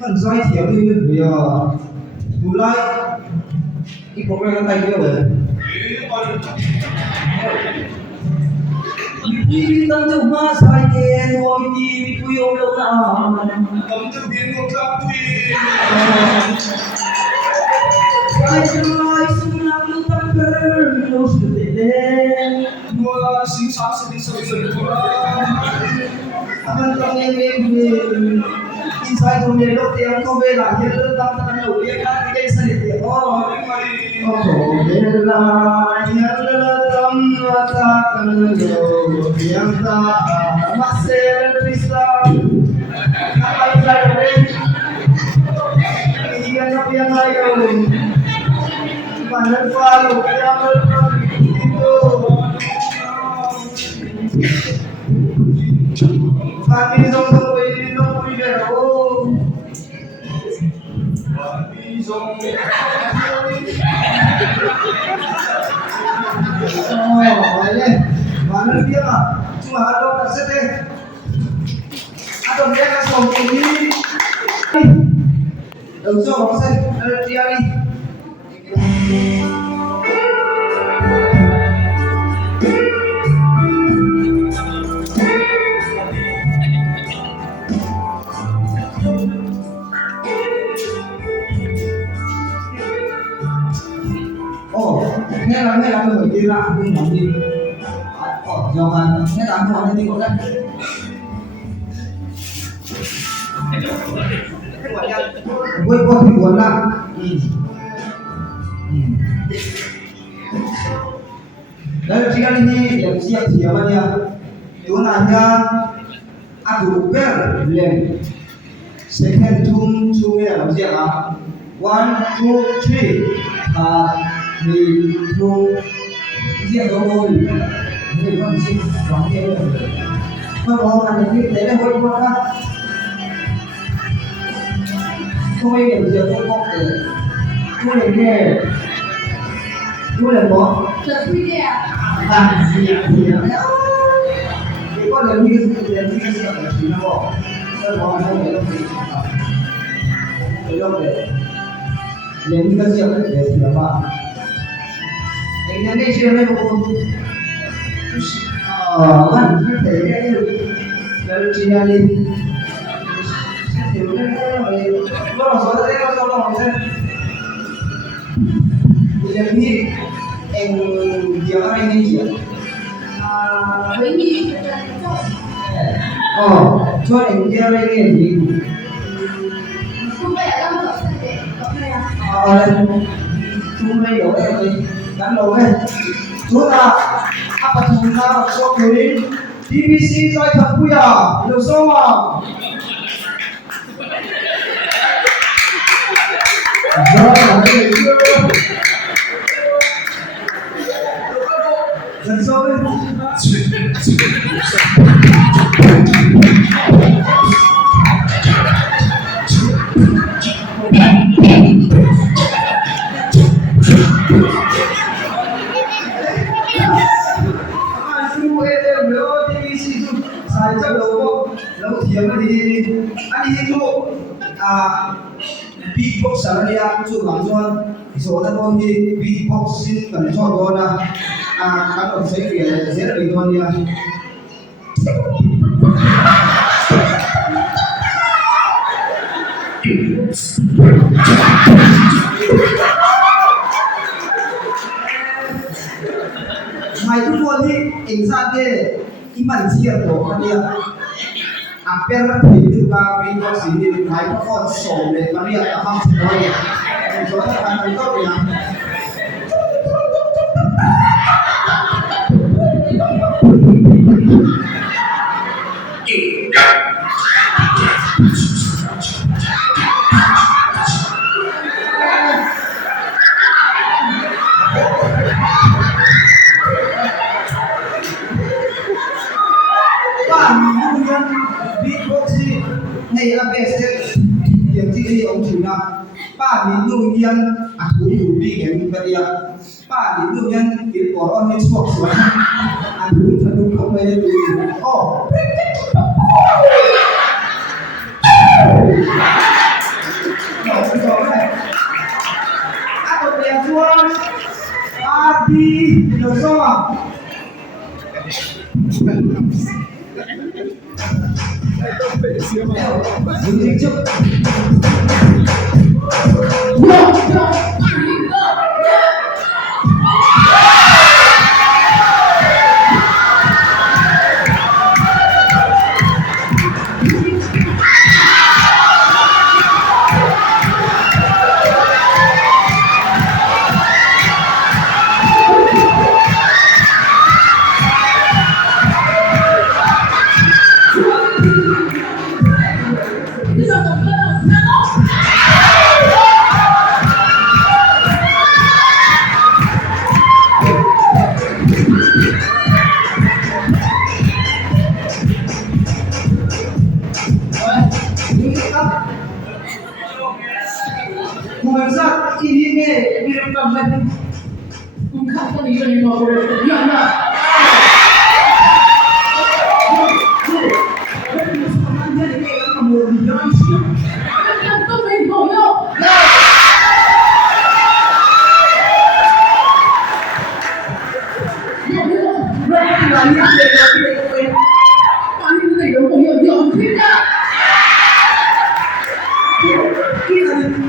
mình xoay thiếu đi bây giờ đủ lại cái công việc tay kia rồi đi tâm tư hoa sai đen ngồi đi quy ôm lâu nào tâm tư biến một trăm quy sai sai sung nam lưu tâm cơ lâu sự để đen mua sinh sản sự đi sôi sôi qua anh trong em về inside trong này lúc tiếng không về lại hiện tâm tâm đầu tiên các cái sự để oh về lại hiện tâm ta cần nhiều tiếng ta mắt sẽ bisa apa yang lain ini kan apa yang lain mana falu yang itu kami dong ini dong punya kami dong ini mana dia cuma ada kaset deh ada dia kasih ini đừng cho họ xem đi đi nghe là người đi ra không nóng đi giờ mà nghe là họ đi gọi đấy gue thì buồn lắm đấy là chuyện này làm gì thì mà nha nếu nanya aku ber lên second two làm gì à 1 2 3 thì two gì đó thôi thì con xin đóng tiền rồi mà bỏ là những cái đấy là hơi quá không ai hiểu được không để tôi là nghe tôi là có Thật quý đẹp gì thì có lần như cái gì là chỉ nó bỏ tôi bỏ không để đâu để đến cái gì để thì là bạn Indonesia này cũng bạn có thể cái là chỉ là đi thì nó là số đấy nó lo rồi bây giờ đi em giờ anh đi gì với nhi cho em giờ đây cái gì không phải là đâu rồi để có này chúng đây đổ em đi gắn đầu lên chúng ta apa chúng ta mặc số cuối DBC sai thật quý à hiểu sao mà dần sâu lên sai chắc lâu thiếm đi anh đi chỗ beatbox ở đây chỗ làm cho số ta con đi beatboxing cần cho con các đồng sẽ kể sẽ là bình thường đi màyทุกคนที่เองทราบเนี่ยที่มันเชียร์ตัวกันเนี่ยhampir juga beatbox ini microphone show dan Maria paham semuanya soalnya kan itu ya này là về sẽ điểm gì đi ông chủ nào ba đến nông nhân thú đủ đi cái vật địa ba đến nông nhân cái bỏ nó hết suộc xuống Aduh, kamu itu. Oh, boleh. Aku perempuan. Adi, Yosua. Music cuk. Bangsa ini nih kirim kabar. Bukan kan ini yang mau berarti ya ya. Kan tuh main boyo. Paling itu boyo yo kita.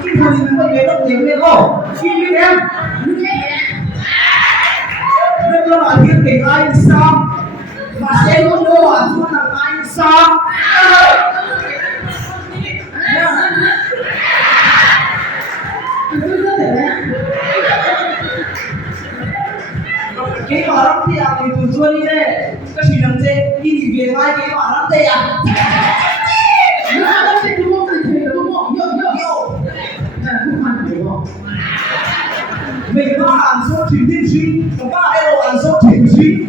Kita ini có nhiều người không? Khi em Nên nó là thiên tình anh sao? Mà sẽ có đồ ở xuống là anh sao? Cái mà lắm thì à, thì tụi tôi đi đây cái gì làm thế? Đi thì về ngay cái mà lắm thế à? Mình ba ăn số chín tiên duy, còn ba em ăn số chín duy.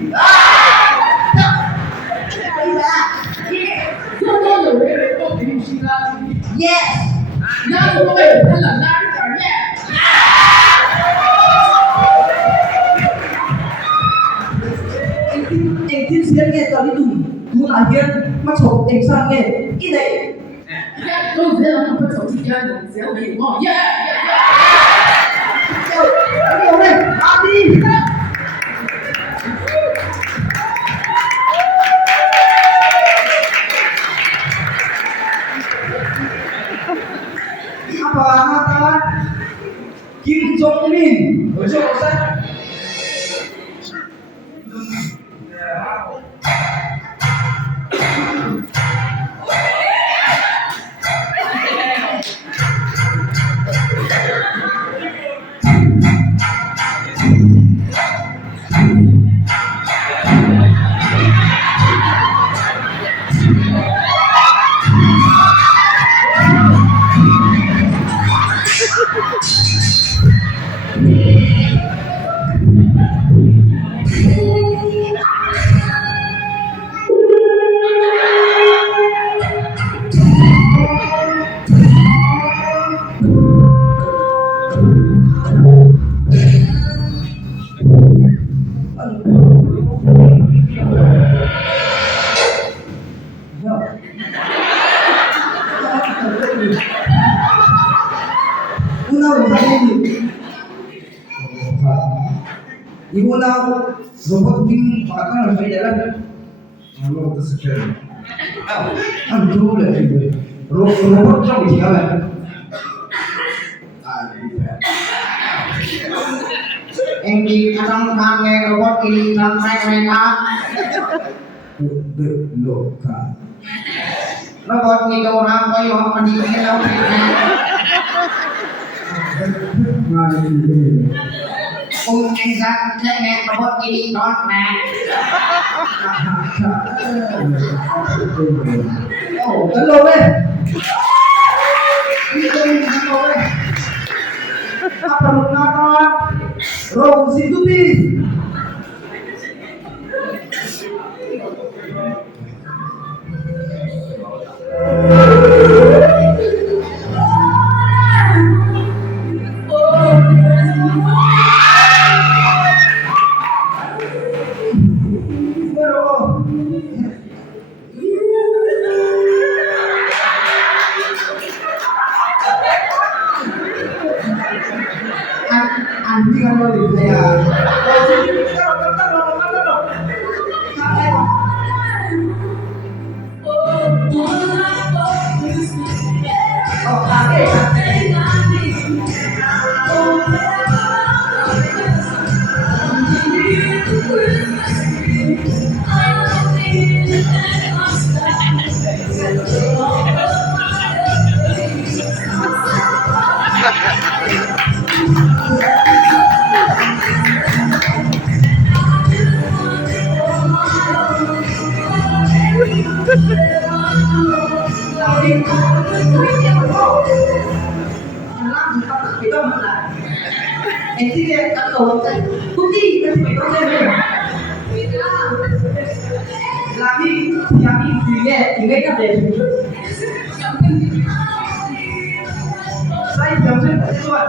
Yes. Anh tin xuyên nghe tao đi tùng, tùng là hiên, mắt chọc anh sang nghe, cái này. Đi đây, ăn đi. Apa kata Kim Jong Min? Betul Ustaz? Ibu nak robot bin pakar sampai jalan. Kalau itu sekian. Aduh lah itu. Robot cuma di jalan. Em đi trong thang nghe robot đi trong hai mereka. Loka. Robot itu orang koyo mandi hello. Cùng anh ra thế nghe robot đi đón mẹ. Tấn lô đây. Đi đây tấn lô đây. Apa mengatakan Rong Situti? làm gì ta phải đâu mà lại anh thích cái cắt đầu cái cũng đi cái phải có thêm làm đi thì nghe các đẹp sai chấm trên cái chuyện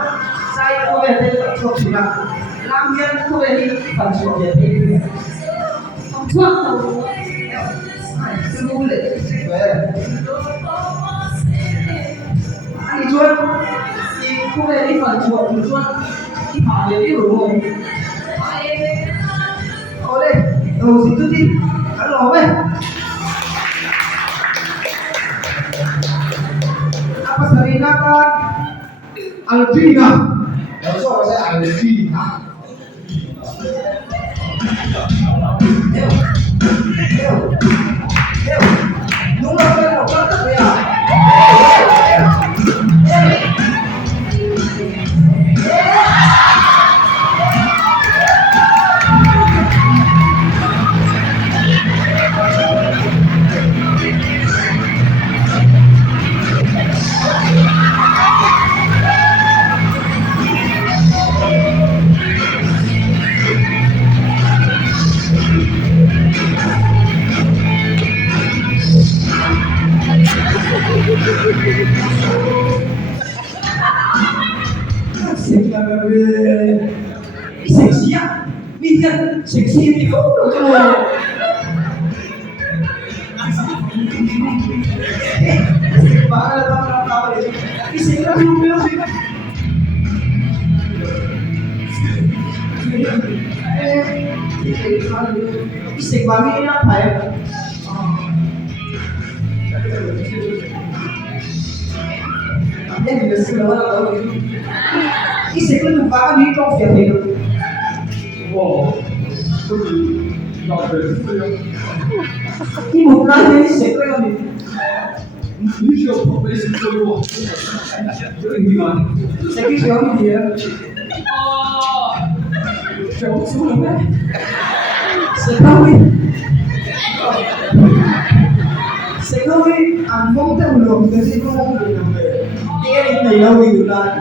sai cô về đây phải chụp chỉ là làm nhân cô về đi phần chụp về đây không chuột đâu cứ ngu lệ về anh chuột thì cô về đi phần chụp thì chuột đi hỏi về cái rồi ở đây đầu gì cứ đi ăn lò về apa Sarina kan Alvina yang so saya Alvina đúng là cái nào rất là seksi ya, bikin seksi itu loh. Bahkan tahu ini seksi dulu sih. Seksi banget ini apa ya? Anh được sự đó là đâu cái sẽ có một vài đi trong việc này được cái một cái đấy sẽ có là sẽ cái gì đó gì sẽ không ăn không theo luật cái gì cũng không được cái này đâu bị được là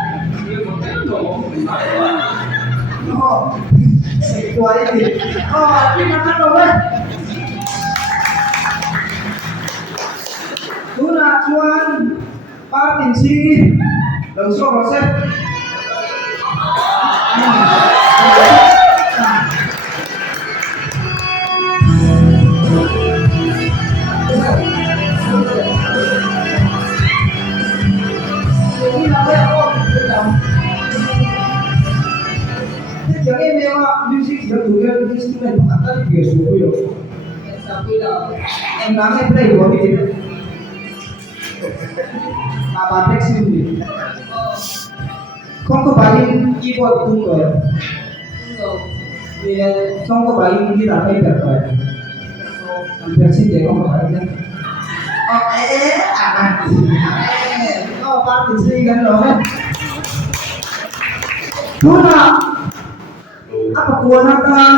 sẽ quay thì cái mặt nó đâu đấy đúng là chuan ba tiền si đồng số vào xem Jadi memang musik yang dulu instrumen akan biasa dulu. Tapi lah, yang namanya play buat ini. Apa teks ini? Kau kebayang keyboard tunggu. Ya, kau kebayang kita apa yang terbaik? Hampir sih dia kau kebayang. Oh, party sih kan loh. Tuna. Apa kewenangan?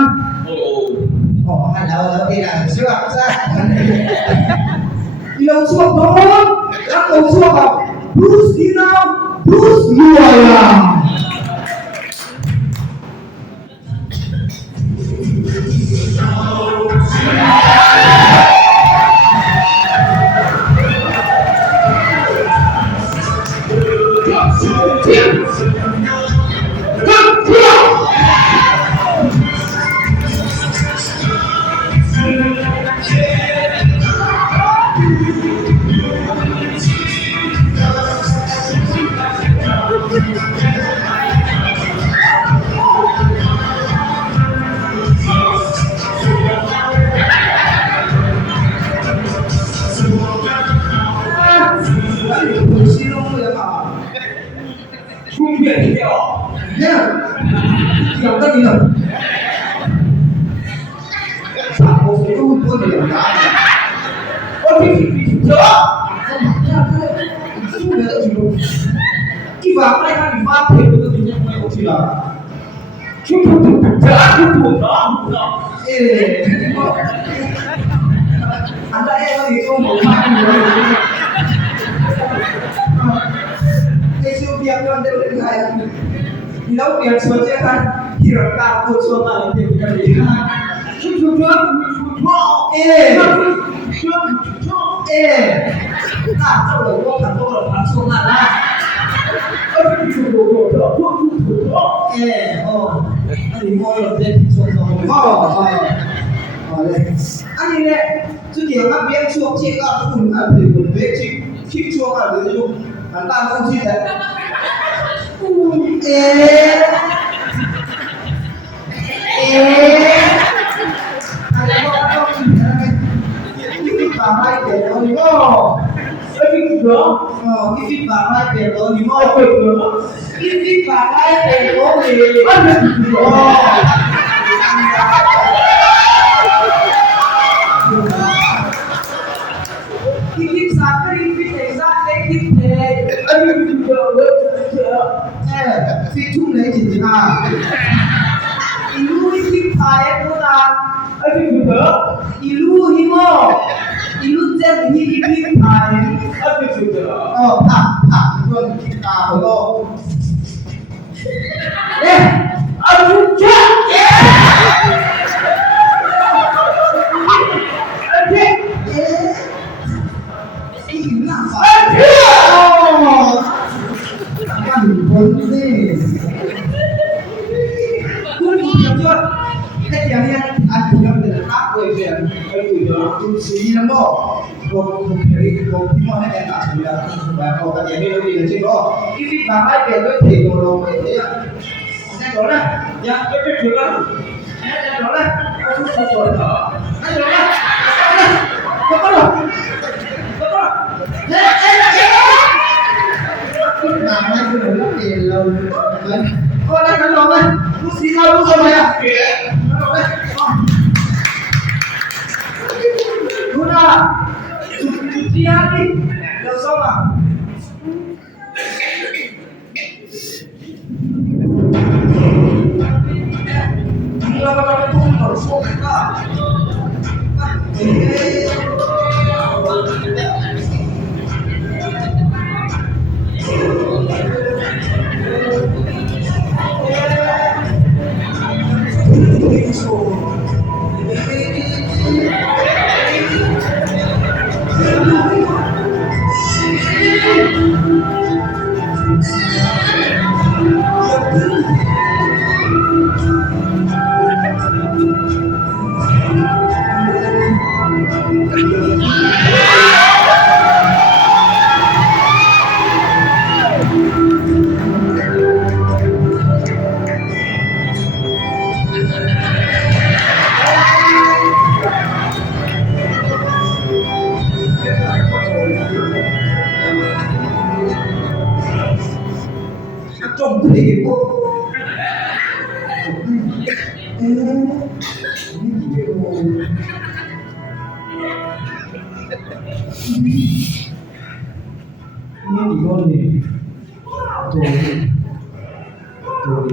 Oh, halo, tidak siap saya. Ilang suap dong, aku suap. Bruce Dinau, Bruce Luaya. Yang tadi lah. Satu itu pun dia tak. Oh, jawab. Sudah tak cukup. Kiva mereka di mati itu punya punya usia. Cukup jalan itu dah. Anda yang lagi ngomong. đây là cái này thì đâu tiền số chứ anh thì là cả cuộc số mà tiền cái gì ê cả trong đầu tôi thằng tôi là thằng số mà là thì ngồi ở trên xuống anh đi đây chứ nhiều các biết chuông chị các cùng cả thì một biết chị chuông cả thì chuông hắn ta không chi đấy anh có vào hai tiền rồi đúng không? Cái phim vào hai tiền rồi đúng không? Cái phim vào hai tiền rồi thì cái phim sáng cái phim này ra cái phim này phim chung lấy gì thế nào? Ilu phim thái của ta ilu himo ilu chân hi phim thái luôn phim ta phải không? Anh chết vốn gì cũng hiểu chưa cái tiếng này anh cũng nhận được khác về việc cái gì đó trung sĩ lắm đó một cái mà hay em cả thì là và có cái gì đâu đi trên đó cái việc mà hai việc với thầy đồ thế ạ anh đó này nhá cái việc đó anh đó này anh không có thở anh đó này có rồi làm hai cái này rất tiền lâu con đây nó đây lúc xí sao lúc rồi à lúc nào đi ăn đi đâu xong à đâu đâu không có số cả trong thể của nghe gì con này rồi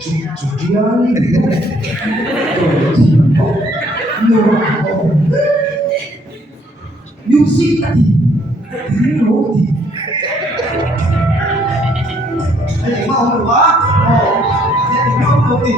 chiếm chủ kia rồi chiếm music tadi roti Jadi mau dua, jadi mau roti,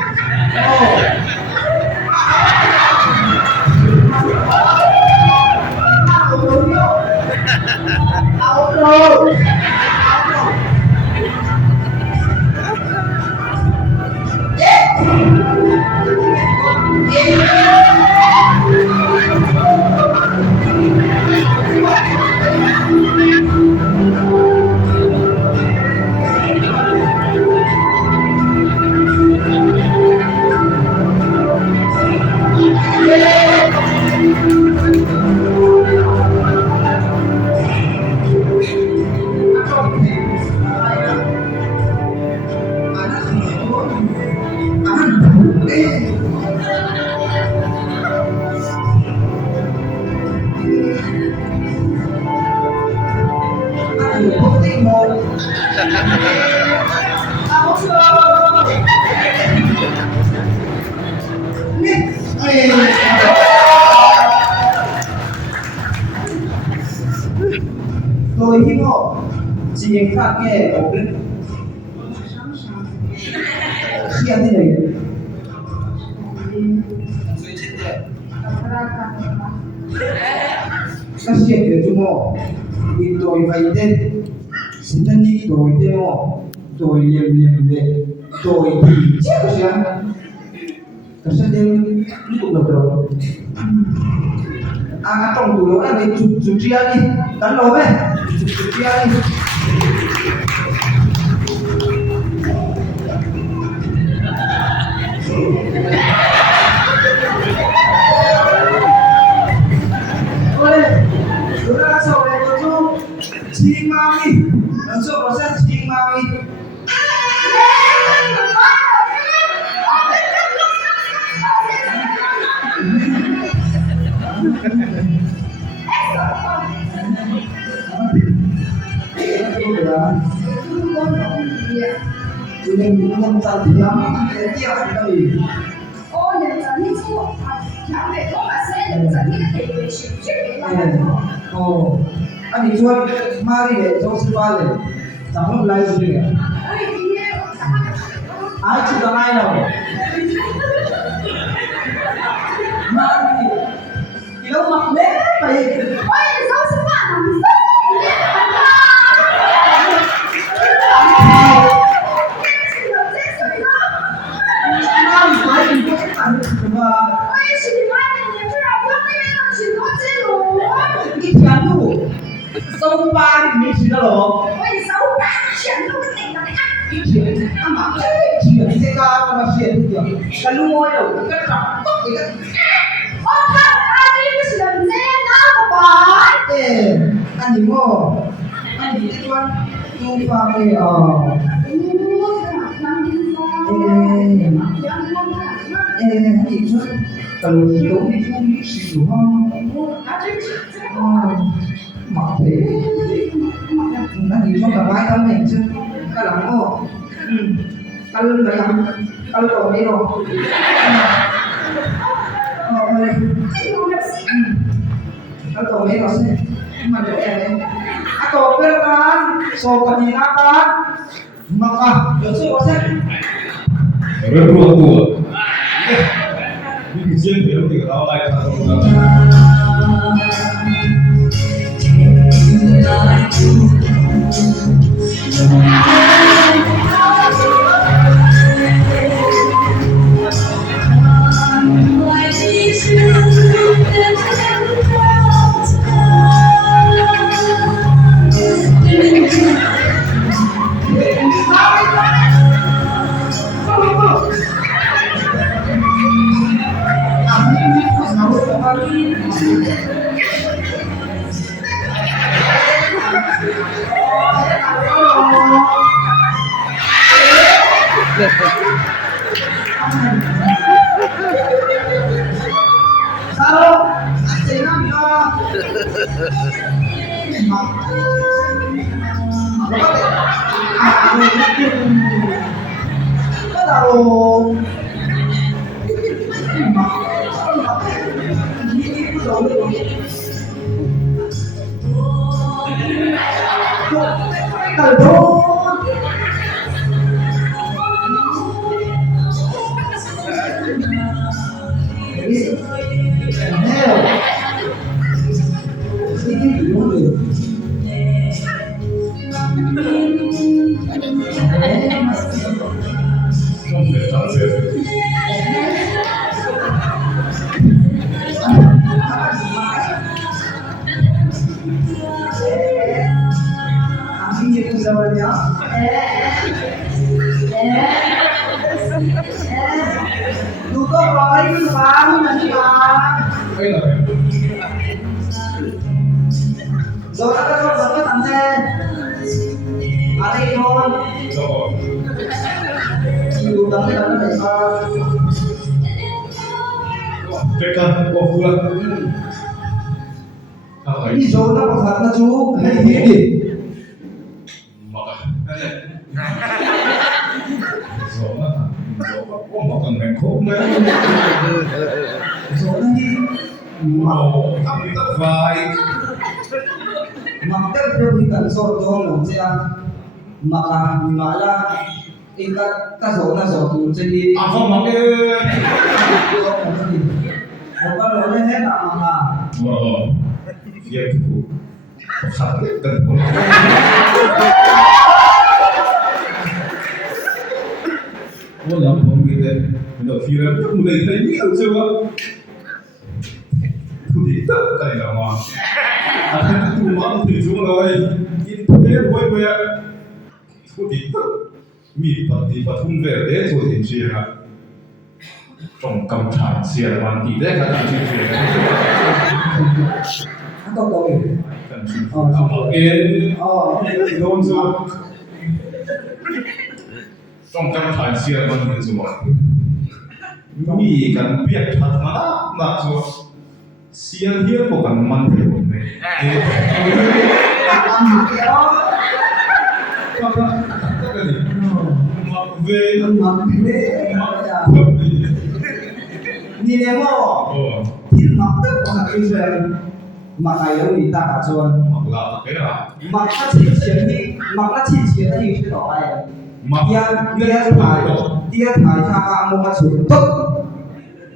tôi hy vọng chỉ em khác nghe ổn định siêu thế này các siêu để chúng mò đi tôi vay tên xin thân đi tôi tên mò tôi liềm để tôi thì chết rồi các siêu tên đi cũng được rồi trong tủ lỗ này chụp chia đi đánh lỗ về chụp chia đi ôi chúng ta sau này có chú chi mami lần sau có sẽ chi mami nhân dân thì lắm để chia cái gì ồ anh đi chơi Mari để cho sư ba để chẳng có lại gì nữa ai chịu được ai đâu Mari thì đâu mặc đấy phải一天路收八你知道喽？一天俺妈去这个我写的，跟路我有个长一个。anh nhìn ngô anh nhìn cái con tu pha về nhìn chút cần hiểu đi thu đi xỉu không mặc thế nó nhìn trong cả vai tâm mình chứ cái lắm ngô cái lưng đấy lắm cái lưng ở đây rồi cái tổ mấy nó sẽ mà để em đấy tổ bên kan so kan ni kan maka dosa dosa Berdua tua. Ini kesian dia tidak tahu lagi. Sao? Anh chị nó bị lo. Bắt đầu Hãy Tutup lori selalu nanti Zora kan zora tante. Ada inon. Ibu tante ada mereka. Mereka kok pulang? Ini zona pasarnya cu, ini. Maka zona kok makan mengkok Zona ini mau tapi tak baik. Mặc tất theo thì cần sổ cho nó sẽ maka ngala ingkat kasona so jadi Apa makin? apa boleh ya tak maka Oh, iya itu. Satu kan. Oh, lambung gitu. Udah viral mulai dari itu coba. Kudita kali nama. Ada tu malu tu semua lagi. Itu dia boy ya. Kudita. Mi pati patung verde so di sini. 重金茶事啊，問題咧，佢哋住atau kau ini 嘅，嘅， oh 攞咗重金茶事啊，問題啫嘛，咪緊邊出嘛，嗱咗先啲個緊問題喎咩？ni nemo tin mak tak mak Israel mak ayo ni tak acuan mak la chi chen ni是老爱dia thai tha mo ma chu tok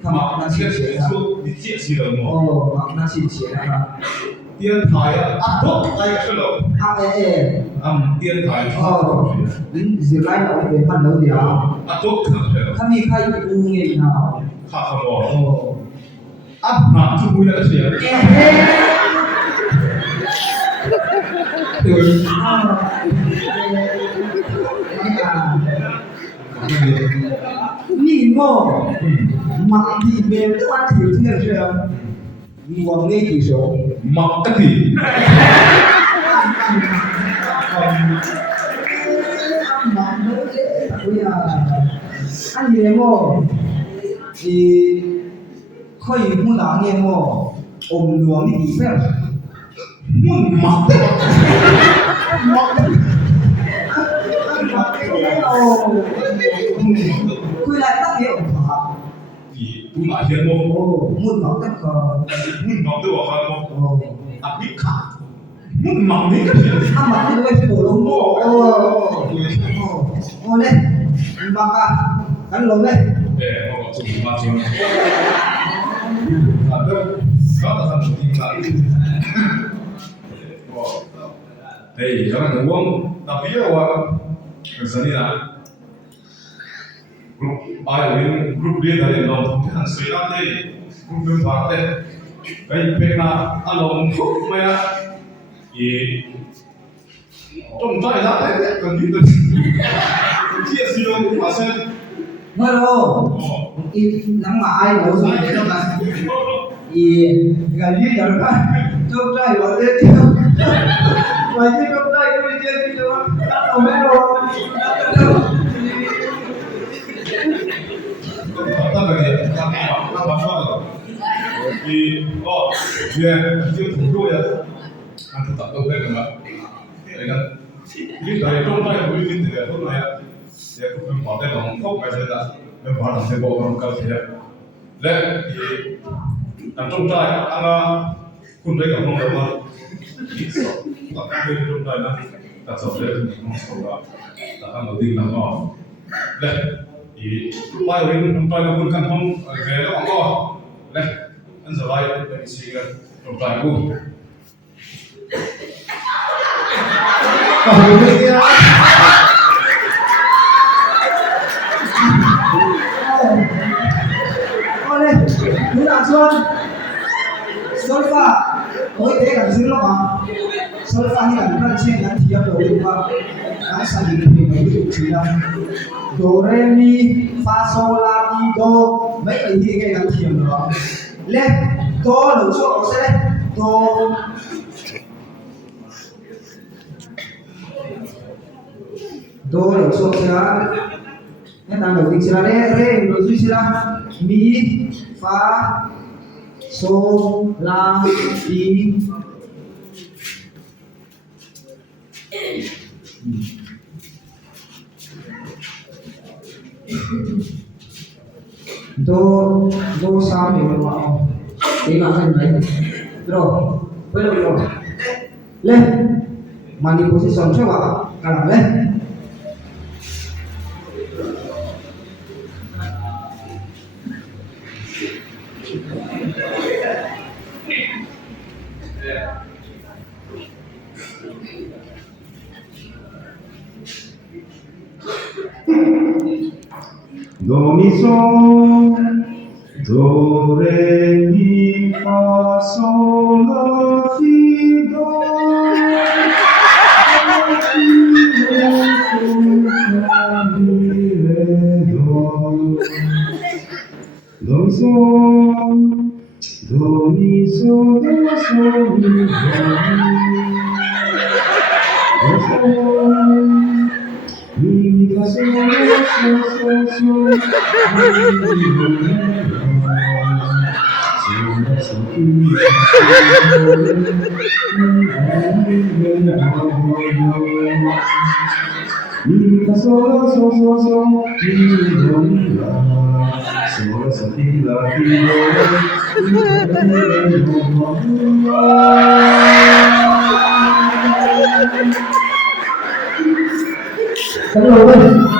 mak la chi chen oh mak la chi chen ha 電台啊，都睇出嚟。電台哦，你是來我哋翻到啲啊？都睇出嚟。佢咪開烏嘅啊？嚇什麼？哦，嗱，做咩嘢事？對你麼？麥地邊都玩條條是啊？我嘅技術。麥得啲。anh gì mo thì khơi mua đá nghe mo ôm luồng đi phép muốn mặc đấy khơi lại tắt cái ổng thả thì tôi nói hiện mo muốn mặc tất cả muốn mặc tôi bảo hắn mo biết khác muốn mặc mấy cái gì ăn mặc thì tôi phải bổ lông mo lên mặc à cắn lông lên nó chụp mặt chứ đâu có là thằng gì mà đây các bạn uống tập biết rồi cái gì là group ai lên group đi đây nó thằng suy ra đây group bên phải đây cái bên là anh làm thuốc mà thì trong tay ra đấy cần gì được chia sẻ luôn mà xem thôi đâu nắng mà ai bổ sung để đâu mà thì gần như giờ đó trong tay gọi lên tiêu mà như trong tay cái bên trên tiêu đã đầu hết rồi ta là gì ta bảo sao thì về chưa thủ đô ya anh tập đâu hết rồi mà đấy là biết đời trong tay của mình thì tốt này sẽ cũng bảo tay lòng không phải là mình bảo làm thế bộ không cần thế đấy thì làm trong tay anhคุณได้กับน้องแล้วว่าที่สองตัดเป็นตรงไหนนะตัดสอบได้น้องสองว่าตัดอันเราดิ้งแล้วก็เลยอีไปวิ่งไปแล้วคุณกันห้องเวลาก็เลยอันสบายเป็นสิ่งที่ตรงไหนกูlên cứ làm xuân solfa mỗi thế là dữ lắm mà solfa như là chúng ta trên ngắn thì đầu đi qua ngắn sang thì mình ví dụ chỉ là do re mi fa sol la ti do mấy cái gì cái ngắn thiềm đó lên do đầu số sẽ do đầu số sẽ cái nào đầu tiên sẽ là re đầu tiên sẽ là mi fa so la ti do sa mi lo ini akan baik bro boleh bro le mani posisi coba kalah le mi sol, do re mi fa sol la si do. Do sol, do mi sol, do sol mi do sol. Mi fa sol sol sol sol mi fa sol sol sol sol mi do mi la sol sol ti la ti do. Hello, buddy.